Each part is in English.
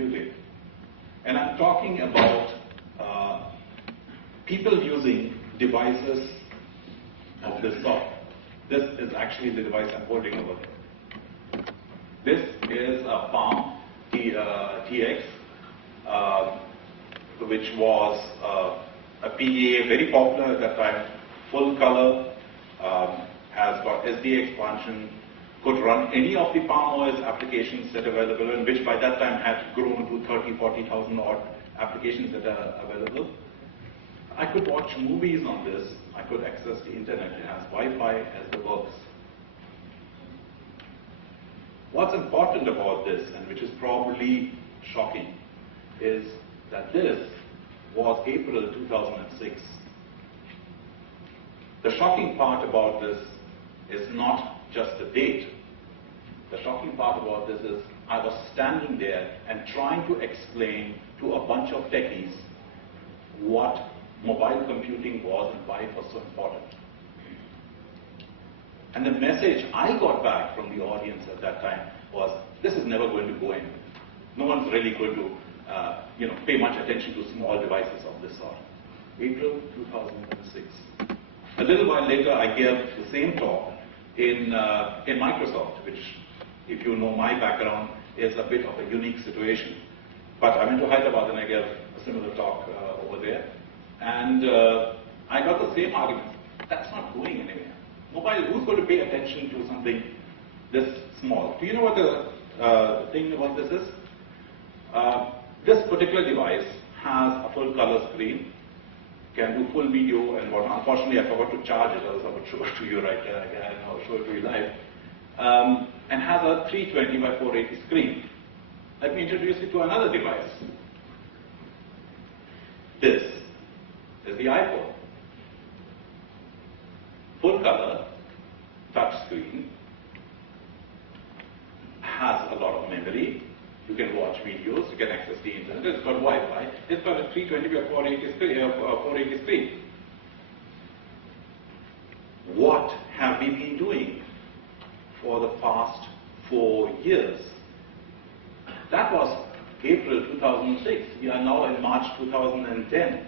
computing. And I'm talking about people using devices of this sort. This is actually the device I'm holding over there. This is a Palm TX, which was a PDA, very popular at that time, full color, has got SD expansion, could run any of the Palm OS applications that are available, and which by that time had grown to 30,000, 40,000 odd applications that are available. I could watch movies on this. I could access the internet. It has Wi-Fi, as the works. What's important about this, and which is probably shocking, is that this was April 2006. The shocking part about this is not just the date. The shocking part about this is I was standing there and trying to explain to a bunch of techies what mobile computing was and why it was so important. And the message I got back from the audience at that time was, this is never going to go anywhere. No one's really going to pay much attention to small devices of this sort. April 2006. A little while later, I gave the same talk in Microsoft, which, if you know my background, is a bit of a unique situation. But I went to Hyderabad and I gave a similar talk over there. And I got the same argument. That's not going anywhere. Mobile, who's going to pay attention to something this small? Do you know what the thing about this is? This particular device has a full color screen, can do full video, and what, unfortunately I forgot to charge it, else I would show it to you right there. I'll show it to you live. And has a 320 by 480 screen. Let me introduce you to another device. This is the iPhone. Full color, touch screen, has a lot of memory. You can watch videos, you can access the internet. It's got Wi-Fi. It's got a 320 by 480 screen. What have we been doing for the past 4 years? That was April 2006. We are now in March 2010.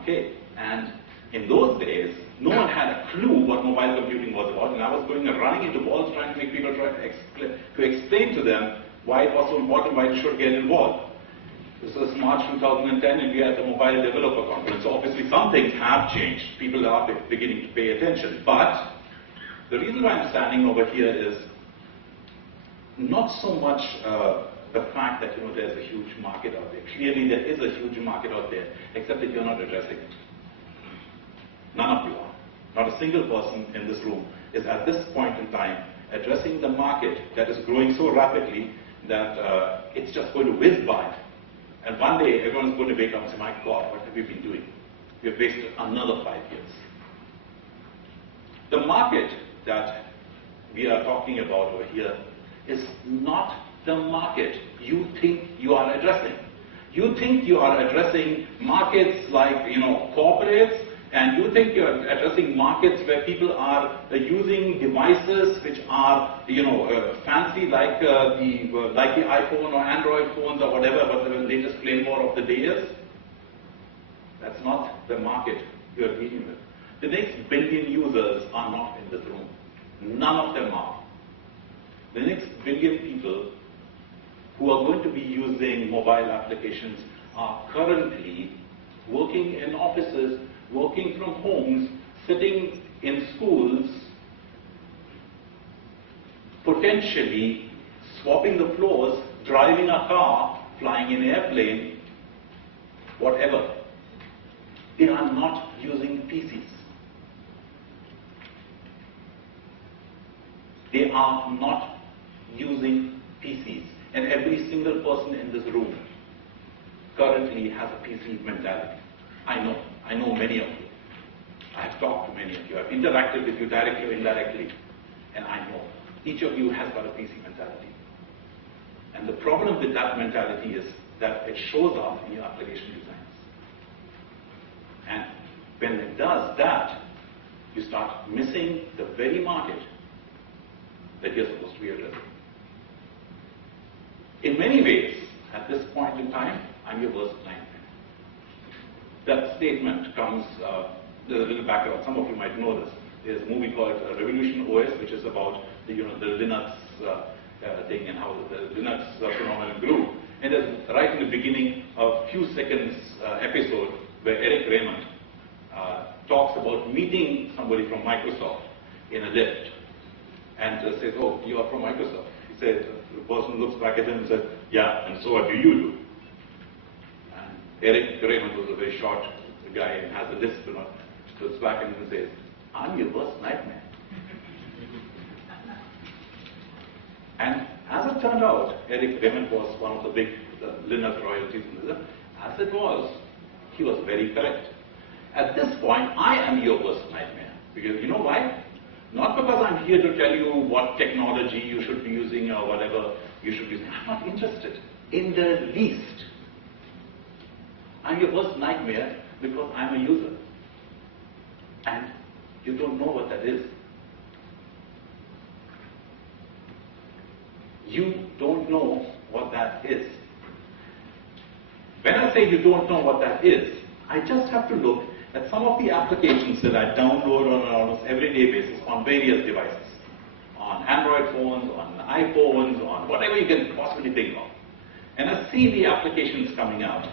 Okay, and in those days, no one had a clue what mobile computing was about, and I was going and running into walls trying to make people to explain to them why it was so important, why they should get involved. This was March 2010, and we are at the Mobile Developer Conference. So obviously some things have changed. People are beginning to pay attention. But the reason why I'm standing over here is not so much the fact that there's a huge market out there. Clearly there is a huge market out there, except that you're not addressing it. None of you are. Not a single person in this room is at this point in time addressing the market that is growing so rapidly that it's just going to whiz by. And one day everyone's going to wake up and say, my God, what have we been doing? We've wasted another 5 years. The market that we are talking about over here is not the market you think you are addressing. You think you are addressing markets like corporates, and you think you're addressing markets where people are using devices which are fancy like the iPhone or Android phones or whatever, but the latest flavor of the day is. That's not the market you're dealing with. The next billion users are not in this room. None of them are. The next billion people who are going to be using mobile applications are currently working in offices, working from homes, sitting in schools, potentially swapping the floors, driving a car, flying an airplane, whatever. They are not using PCs. They are not using PCs. And every single person in this room currently has a PC mentality. I know many of you. I have talked to many of you. I've interacted with you directly or indirectly. And I know each of you has got a PC mentality. And the problem with that mentality is that it shows up in your application designs. And when it does that, you start missing the very market that you're supposed to be addressing. In many ways, at this point in time, I'm your worst nightmare. That statement comes, there's a little background, some of you might know this. There's a movie called Revolution OS, which is about the Linux thing and how the Linux phenomenon grew. And there's right in the beginning, a few seconds episode where Eric Raymond talks about meeting somebody from Microsoft in a lift and says, "Oh, you are from Microsoft." He says, the person looks back at him and says, "Yeah, and so what do you do?" And Eric Raymond was a very short guy and has a lisp, looks back at him and says, "I'm your worst nightmare." And as it turned out, Eric Raymond was one of the big Linux royalties in Linux. As it was, he was very correct. At this point, I am your worst nightmare. Because you know why? Not because I'm here to tell you what technology you should be using or whatever you should be using. I'm not interested in the least. I'm your worst nightmare because I'm a user. And you don't know what that is. You don't know what that is. When I say you don't know what that is, I just have to look at some of the applications that I download on an almost everyday basis on various devices. On Android phones, on iPhones, on whatever you can possibly think of. And I see the applications coming out.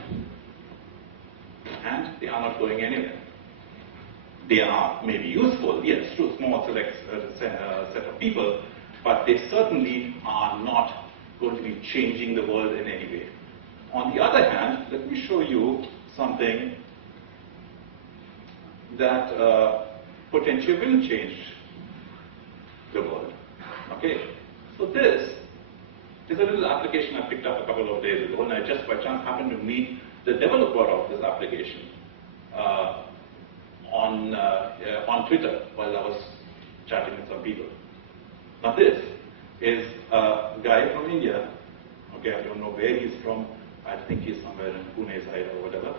And they are not going anywhere. They are maybe useful, yes, to a small select set of people, but they certainly are not going to be changing the world in any way. On the other hand, let me show you something that potentially will change the world. Okay, so this is a little application I picked up a couple of days ago, and I just by chance happened to meet the developer of this application on Twitter while I was chatting with some people. Now this is a guy from India. Okay, I don't know where he's from. I think he's somewhere in Pune side or whatever.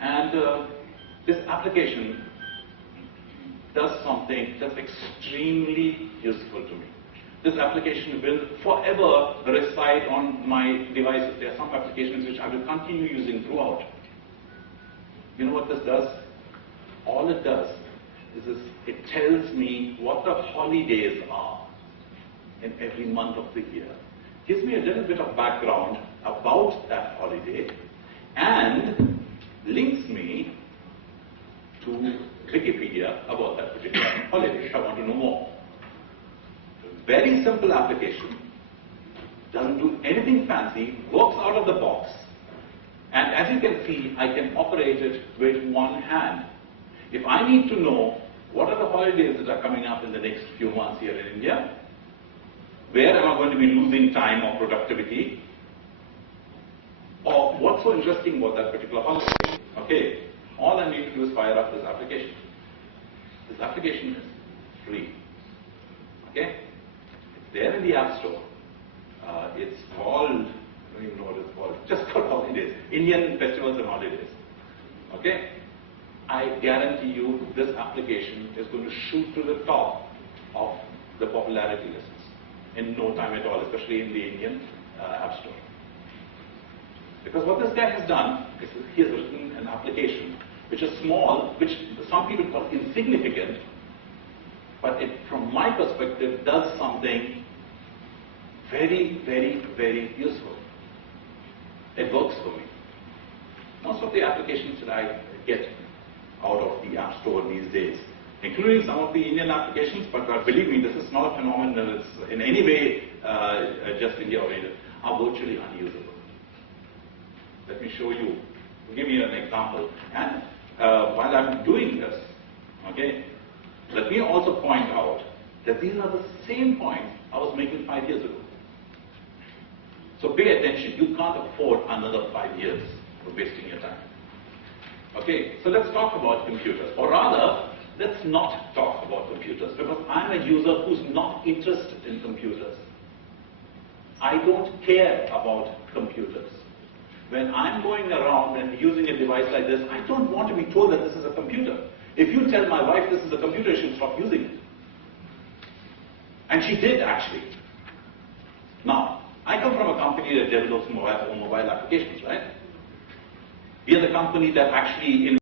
And this application does something that's extremely useful to me. This application will forever reside on my devices. There are some applications which I will continue using throughout. You know what this does? All it does is it tells me what the holidays are in every month of the year. Gives me a little bit of background about that holiday and links me to Wikipedia about that particular holiday if I want to know more. Very simple application, doesn't do anything fancy, works out of the box, and as you can see, I can operate it with one hand. If I need to know what are the holidays that are coming up in the next few months here in India, where am I going to be losing time or productivity, or what's so interesting about that particular holiday, okay, all I need to do is fire up this application. This application is free. Okay? It's there in the App Store. It's called, I don't even know what it's called, just called Holidays. Indian Festivals and Holidays. Okay? I guarantee you this application is going to shoot to the top of the popularity lists in no time at all, especially in the Indian App Store. Because what this guy has done is he has written an application which is small, which some people call insignificant, but it, from my perspective, does something very, very, very useful. It works for me. Most of the applications that I get out of the App Store these days, including some of the Indian applications, but believe me, this is not a phenomenon that's in any way just India oriented, are virtually unusable. Let me show you, give you an example. And while I'm doing this, okay, let me also point out that these are the same points I was making 5 years ago. So pay attention, you can't afford another 5 years of wasting your time. Okay, so let's talk about computers, or rather, let's not talk about computers, because I'm a user who's not interested in computers. I don't care about computers. When I'm going around and using a device like this, I don't want to be told that this is a computer. If you tell my wife this is a computer, she'll stop using it. And she did, actually. Now, I come from a company that develops mobile applications, right? We are the company that actually